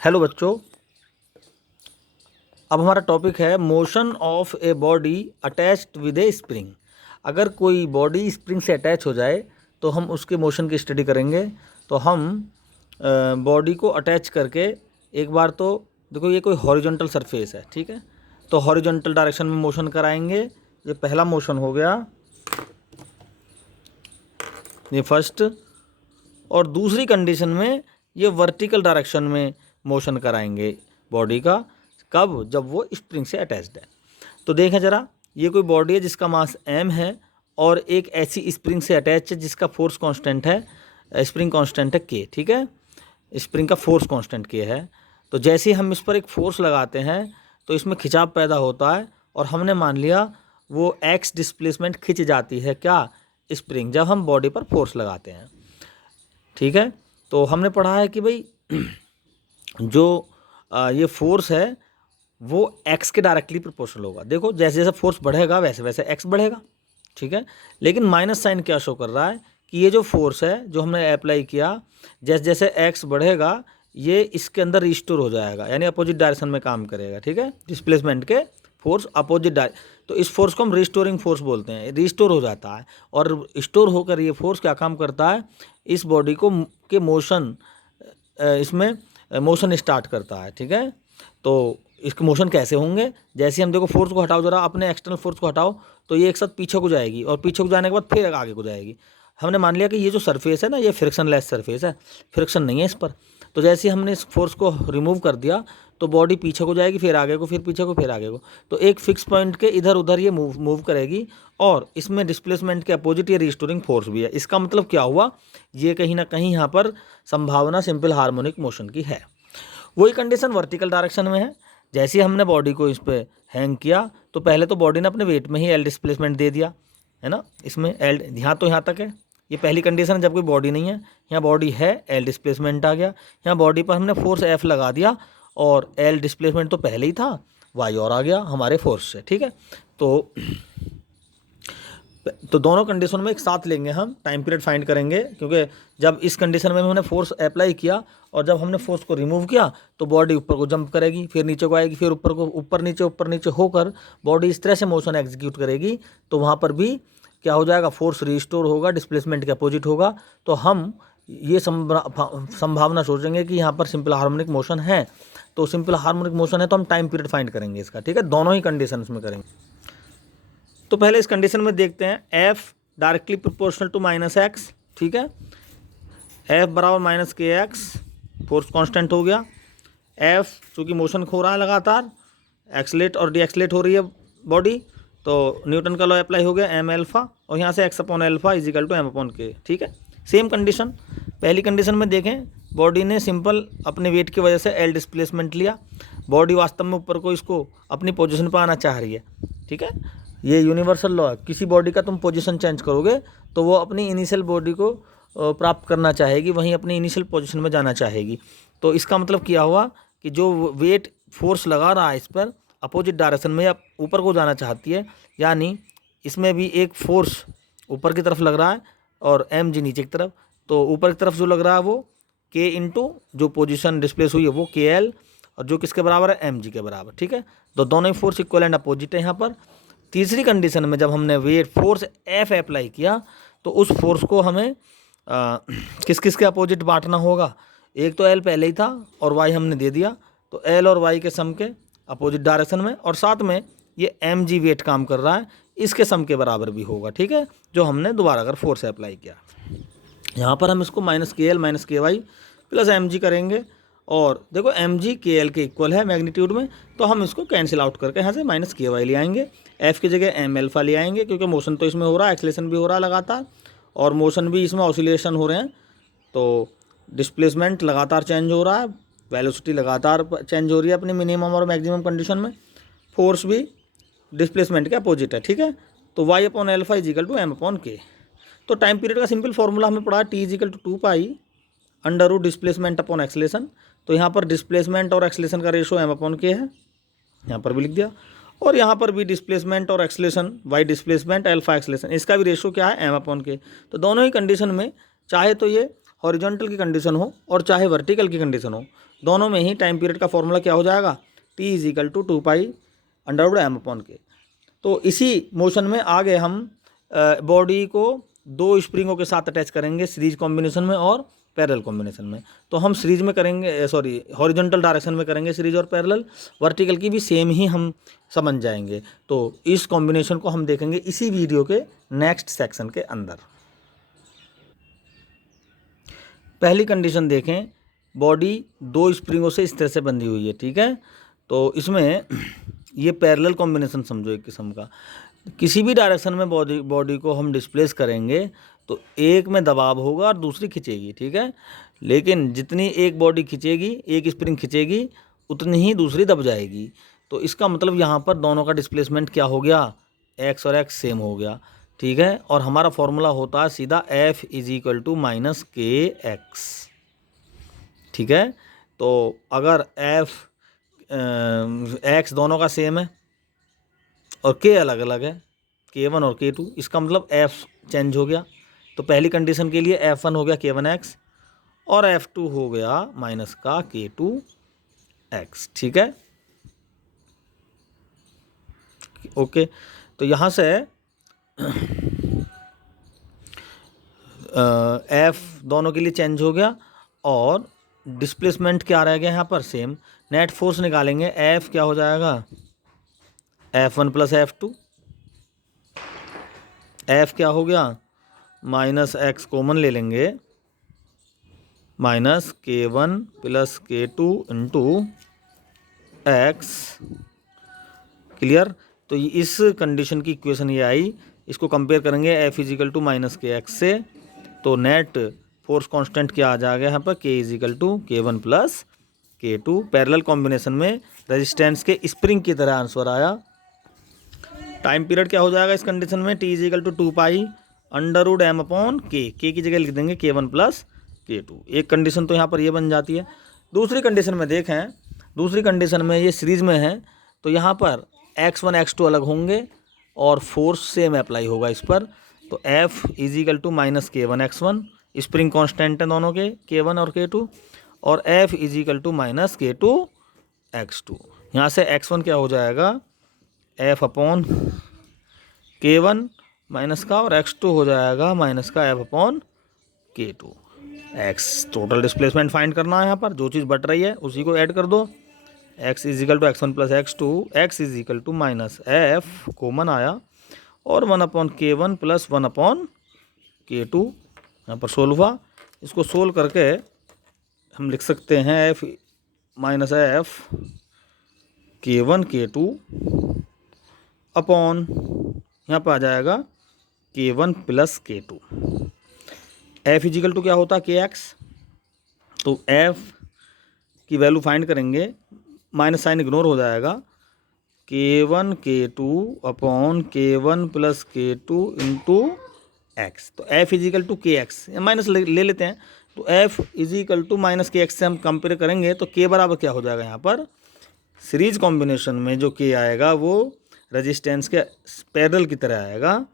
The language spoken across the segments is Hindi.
हेलो बच्चों, अब हमारा टॉपिक है motion of a body attached with A spring. अगर कोई बॉडी स्प्रिंग से अटैच हो जाए तो हम उसके मोशन की स्टडी करेंगे। तो हम बॉडी को अटैच करके एक बार तो देखो, ये कोई हॉरिजॉन्टल सरफेस है, ठीक है। तो हॉरिजॉन्टल डायरेक्शन में मोशन कराएंगे। ये पहला मोशन हो गया, ये फर्स्ट। और दूसरी कंडीशन में ये वर्टिकल डायरेक्शन में मोशन कराएंगे बॉडी का। कब? जब वो स्प्रिंग से अटैच्ड है। तो देखें ज़रा, ये कोई बॉडी है जिसका मास m है और एक ऐसी स्प्रिंग से अटैच है जिसका फोर्स कांस्टेंट है, स्प्रिंग कांस्टेंट है k, ठीक है। स्प्रिंग का फोर्स कांस्टेंट k है। तो जैसे ही हम इस पर एक फोर्स लगाते हैं तो इसमें खिंचाव पैदा होता है और हमने मान लिया वो x डिस्प्लेसमेंट खिंच जाती है, क्या? स्प्रिंग, जब हम बॉडी पर फोर्स लगाते हैं, ठीक है। तो हमने पढ़ा है कि भाई जो ये फोर्स है वो x के डायरेक्टली प्रोपोर्शनल होगा। देखो, जैसे जैसे फोर्स बढ़ेगा वैसे वैसे x बढ़ेगा, ठीक है। लेकिन माइनस साइन क्या शो कर रहा है कि ये जो फोर्स है जो हमने अप्लाई किया, जैसे जैसे x बढ़ेगा ये इसके अंदर रिस्टोर हो जाएगा, यानी अपोजिट डायरेक्शन में काम करेगा, ठीक है। डिस्प्लेसमेंट के फोर्स अपोजिट तो इस फोर्स को हम रिस्टोरिंग फोर्स बोलते हैं। रिस्टोर हो जाता है और स्टोर होकर ये फोर्स क्या काम करता है, इस बॉडी को के मोशन, इसमें मोशन स्टार्ट करता है, ठीक है। तो इसके मोशन कैसे होंगे? जैसे हम देखो, फोर्स को हटाओ, जरा अपने एक्सटर्नल फोर्स को हटाओ, तो ये एक साथ पीछे को जाएगी और पीछे को जाने के बाद फिर आगे को जाएगी। हमने मान लिया कि ये जो सरफेस है ना, ये फ्रिक्शन लेस सरफेस है, फ्रिक्शन नहीं है इस पर। तो जैसे ही हमने इस फोर्स को रिमूव कर दिया तो बॉडी पीछे को जाएगी, फिर आगे को, फिर पीछे को, फिर आगे को। तो एक फिक्स पॉइंट के इधर उधर ये मूव करेगी और इसमें डिस्प्लेसमेंट के अपोजिट ये रिस्टोरिंग फोर्स भी है। इसका मतलब क्या हुआ, ये कहीं ना कहीं यहाँ पर संभावना सिंपल हार्मोनिक मोशन की है। वही कंडीशन वर्टिकल डायरेक्शन में है। जैसे ही हमने बॉडी को इस पर हैंग किया तो पहले तो बॉडी ने अपने वेट में ही एल डिस्प्लेसमेंट दे दिया, है ना। इसमें एल यहाँ तो यहाँ तक है, ये पहली कंडीशन है जब कोई बॉडी नहीं है। यहाँ बॉडी है, एल डिस्प्लेसमेंट आ गया। यहाँ बॉडी पर हमने फोर्स एफ लगा दिया और एल डिस्प्लेसमेंट तो पहले ही था, वाई और आ गया हमारे फोर्स से, ठीक है। तो दोनों कंडीशन में एक साथ लेंगे, हम टाइम पीरियड फाइंड करेंगे, क्योंकि जब इस कंडीशन में हमने फोर्स अप्लाई किया और जब हमने फोर्स को रिमूव किया तो बॉडी ऊपर को जंप करेगी, फिर नीचे को आएगी, फिर ऊपर नीचे होकर बॉडी इस तरह से मोशन एग्जीक्यूट करेगी। तो वहाँ पर भी क्या हो जाएगा, फोर्स रिस्टोर होगा, डिस्प्लेसमेंट के अपोजिट होगा। तो हम ये संभावना सोचेंगे कि यहाँ पर सिंपल हार्मोनिक मोशन है। तो सिंपल हार्मोनिक मोशन है तो हम टाइम पीरियड फाइंड करेंगे इसका, ठीक है। दोनों ही कंडीशन में करेंगे। तो पहले इस कंडीशन में देखते हैं, F directly proportional to -x, ठीक है। एफ बराबर -kx, फोर्स कांस्टेंट हो गया। एफ चूँकि मोशन खो रहा है लगातार, एक्सलेट और डी एक्सलेट हो रही है बॉडी, तो न्यूटन का लॉ अप्लाई हो गया, एम एल्फा, और यहाँ से x upon alpha equal to m upon k, ठीक है। सेम कंडीशन पहली कंडीशन में देखें, बॉडी ने सिंपल अपने वेट की वजह से एल डिस्प्लेसमेंट लिया। बॉडी वास्तव में ऊपर को इसको अपनी पोजीशन पर आना चाह रही है, ठीक है। ये यूनिवर्सल लॉ है, किसी बॉडी का तुम पोजीशन चेंज करोगे तो वो अपनी इनिशियल बॉडी को प्राप्त करना चाहेगी, वहीं अपनी इनिशियल पोजीशन में जाना चाहेगी। तो इसका मतलब क्या हुआ कि जो वेट फोर्स लगा रहा है इस पर अपोजिट डायरेक्शन में या ऊपर को जाना चाहती है, यानी इसमें भी एक फोर्स ऊपर की तरफ लग रहा है और एम जी नीचे की तरफ। तो ऊपर की तरफ जो लग रहा है वो के इंटू जो पोजीशन डिस्प्लेस हुई है वो के एल, और जो किसके बराबर है, एम जी के बराबर, ठीक है। तो दोनों ही फोर्स इक्वल एंड अपोजिट है यहाँ पर। तीसरी कंडीशन में जब हमने वेट फोर्स एफ अप्लाई किया तो उस फोर्स को हमें किस किस के अपोजिट बांटना होगा। एक तो एल पहले ही था और वाई हमने दे दिया, तो एल और वाई के सम के अपोजिट डायरेक्शन में, और साथ में ये एम जी वेट काम कर रहा है, इसके सम के बराबर भी होगा, ठीक है, जो हमने दोबारा अगर फोर्स अप्लाई किया। यहाँ पर हम इसको -kl -ky plus M G करेंगे, और देखो एम जी के एल के इक्वल है मैग्नीट्यूड में, तो हम इसको कैंसिल आउट करके यहाँ से -ky ले आएंगे, एफ की जगह एम एल्फा ले आएंगे, क्योंकि मोशन तो इसमें हो रहा है, एक्सलेशन भी हो रहा है लगातार, और मोशन भी इसमें ऑसिलेशन हो रहे हैं। तो डिस्प्लेसमेंट लगातार चेंज हो रहा है, वेलोसिटी लगातार चेंज हो रही है अपनी मिनिमम और मैक्सिमम कंडीशन में, फोर्स भी डिस्प्लेसमेंट के अपोजिट है, ठीक है। तो Y upon alpha equal to M upon K. तो टाइम पीरियड का सिंपल फॉर्मूला हमें पढ़ा, T equal to 2 under root displacement upon acceleration. तो यहाँ पर डिस्प्लेसमेंट और एक्सलेशन का रेशो एम अपॉन के है, यहाँ पर भी लिख दिया, और यहाँ पर भी डिस्प्लेसमेंट और acceleration, Y displacement alpha acceleration, इसका भी रेशो क्या है, एम अपॉन के। तो दोनों ही कंडीशन में चाहे तो ये हॉरिजॉन्टल की कंडीशन हो और चाहे वर्टिकल की कंडीशन हो, दोनों में ही टाइम पीरियड का फॉर्मूला क्या हो जाएगा, t is equal to 2π√m/k। तो इसी मोशन में आगे हम बॉडी को दो स्प्रिंगों के साथ अटैच करेंगे सीरीज कॉम्बिनेशन में और पैरेलल कॉम्बिनेशन में। तो हम सीरीज में करेंगे, सॉरी हॉरिजॉन्टल डायरेक्शन में करेंगे सीरीज और पैरेलल, वर्टिकल की भी सेम ही हम समझ जाएंगे। तो इस कॉम्बिनेशन को हम देखेंगे इसी वीडियो के नेक्स्ट सेक्शन के अंदर। पहली कंडीशन देखें, बॉडी दो स्प्रिंगों से इस तरह से बंधी हुई है, ठीक है। तो इसमें ये पैरेलल कॉम्बिनेशन समझो एक किस्म का। किसी भी डायरेक्शन में बॉडी को हम डिस्प्लेस करेंगे तो एक में दबाव होगा और दूसरी खिंचेगी, ठीक है। लेकिन जितनी एक बॉडी खिंचेगी, एक स्प्रिंग खिंचेगी, उतनी ही दूसरी दब जाएगी। तो इसका मतलब यहाँ पर दोनों का डिस्प्लेसमेंट क्या हो गया, एक्स और एक्स सेम हो गया, ठीक है। और हमारा फॉर्मूला होता है सीधा F is equal to minus K X, ठीक है। तो अगर F एक्स दोनों का सेम है और के अलग अलग है, K1 और K2, इसका मतलब F चेंज हो गया। तो पहली कंडीशन के लिए F1 हो गया K1x और F2 हो गया माइनस का K2x, ठीक है। ओके, तो यहाँ से F दोनों के लिए चेंज हो गया और डिस्प्लेसमेंट क्या रह गया यहाँ पर, सेम। नेट फोर्स निकालेंगे, F क्या हो जाएगा, F1 प्लस F2। F क्या हो गया, माइनस एक्स कॉमन ले लेंगे, minus K1 plus K2 into x, clear. तो इस कंडीशन की इक्वेशन ये आई। इसको कंपेयर करेंगे F equal to minus K x से, तो नेट फोर्स कांस्टेंट क्या आ जाएगा यहाँ पर, K equal to K1 plus K2। Parallel combination में रेजिस्टेंस के स्प्रिंग की तरह आंसर आया। टाइम पीरियड क्या हो जाएगा इस कंडीशन में, T इजिकल टू 2π√m/k, के की जगह लिख देंगे K1 प्लस K2। एक कंडीशन तो यहाँ पर ये बन जाती है। दूसरी कंडीशन में देखें, दूसरी कंडीशन में ये सीरीज में है, तो यहाँ पर x1 x2 अलग होंगे और फोर्स सेम अप्लाई होगा इस पर। तो F equal to minus K1x1, spring constant है दोनों के K1 और K2, और F equal to minus K2x2। यहाँ से x1 क्या हो जाएगा, F अपॉन K1 माइनस का, और x2 हो जाएगा माइनस का F upon K2। x total displacement find करना है, यहाँ पर जो चीज़ बट रही है उसी को ऐड कर दो। x equal to x1 plus x2, x equal to minus F common आया, और 1/K1 प्लस 1/K2 यहाँ पर सोल्व हुआ। इसको सोल्व करके हम लिख सकते हैं F minus F K1 K2 upon यहाँ पर आ जाएगा K1 plus K2। F equal to क्या होता है, KX। तो F की वैल्यू फाइंड करेंगे, माइनस साइन इग्नोर हो जाएगा, K1 K2 upon K1 plus K2 into X. तो F equal to KX, minus ले लेते हैं। तो F equal to minus KX से हम कंपेयर करेंगे तो K बराबर क्या हो जाएगा, यहाँ पर सीरीज कॉम्बिनेशन में जो K आएगा वो रेजिस्टेंस के पैरेलल की तरह आएगा,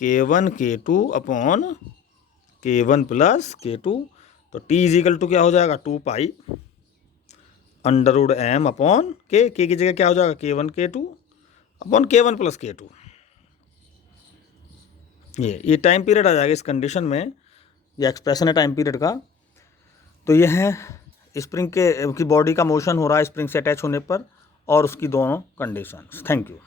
K1 K2 upon K1 plus K2। तो T इजिकल टू क्या हो जाएगा, 2π√m अपॉन K की जगह क्या हो जाएगा, K1 K2 upon K1 plus K2। ये टाइम पीरियड आ जाएगा इस कंडीशन में, ये एक्सप्रेशन है टाइम पीरियड का। तो ये है स्प्रिंग की बॉडी का मोशन हो रहा है स्प्रिंग से अटैच होने पर, और उसकी दोनों कंडीशंस। Thank you.